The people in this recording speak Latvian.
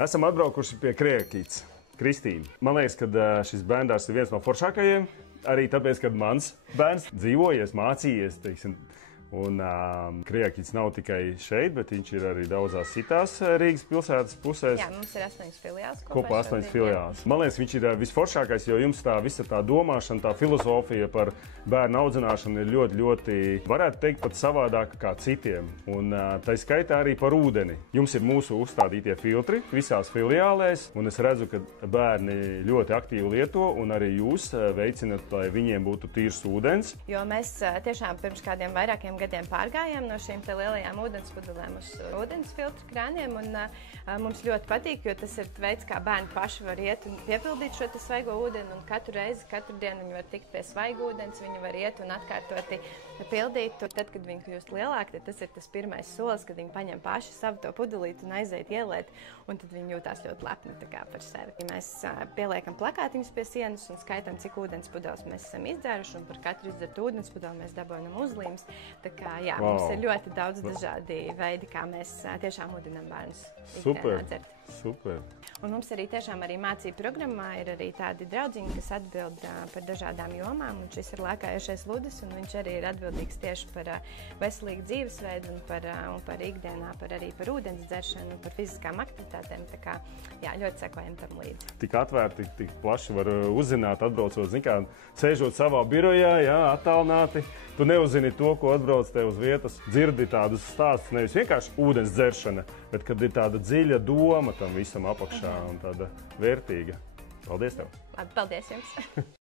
Esam atbraukuši pie Kriekītes. Kristīna. Man liekas, ka šis bērndārs ir viens no foršākajiem. Arī tāpēc, ka mans bērns dzīvojies, mācījies, teiksim. Un Kriekītes nav tikai šeit, bet viņš ir arī daudzās citās Rīgas pilsētas pusēs. Jā, mums ir 8 filiāls. Kopā 8 filiāls. Man liekas, viņš ir visforšākais, jo jums tā visa tā domāšana, tā filozofija par bērnu audzināšanu ir ļoti, ļoti, varētu teikt, pat savādāka kā citiem. Un tā skaitā arī par ūdeni. Jums ir mūsu uzstādītie filtri visās filiālēs, un es redzu, ka bērni ļoti aktīvi lieto, un arī jūs veicinat, lai viņiem būtu tīrs ūdens. Jo mēs tiešām pirms kādiem vairākiem gadiem pārgājām no šīm lielajām ūdenspudelēm uz ūdens filtru krāniem, un mums ļoti patīk, jo tas ir veids, kā bērni paši var iet un piepildīt šo svaigo ūdeni, un katru reizi, katru dienu viņi var tikt pie svaiga ūdens, viņi var iet un atkārtoti pildīt. Tad, kad viņi kļūst lielāki, tad tas ir tas pirmais solis, kad viņi paņem paši savu to pudelīti un aiziet ielēt, un tad viņi jūtās ļoti lepni par sevi. Mēs pieliekam plakātiņus pie sienas un skaitam, cik ūdenspudeles mēs esam izdzēruši, un par katru izdzertu ūdenspudeli mēs dabojam uzlīmes. Tā kā, jā, mums ir ļoti daudz dažādi veidi, kā mēs tiešām mudinām bērnus ikdienā dzert. Super. Un mums arī tiešām mācību programmā ir arī tādi draudziņi, kas atbild par dažādām jomām, un šis ir lēkājošais Ludis, un viņš arī ir atbildīgs tieši par veselīgu dzīvesveidu un par ikdienā, arī par ūdens dzeršanu, par fiziskām aktivitātēm. Tā kā, jā, ļoti sekojam tam līdzi. Tik atvērti, tik plaši var uzzināt, atbraucot, zin kā, sēžot savā birojā, jā, attālināti. Tu neuzzini to, ko atbrauc te uz vietas, dzirdi tādus stāstus, nevis vienkārši ūdens dzeršana, bet kad ir tāda dziļa doma tam visam apakšā un tāda vērtīga. Paldies tev! Labi, paldies jums!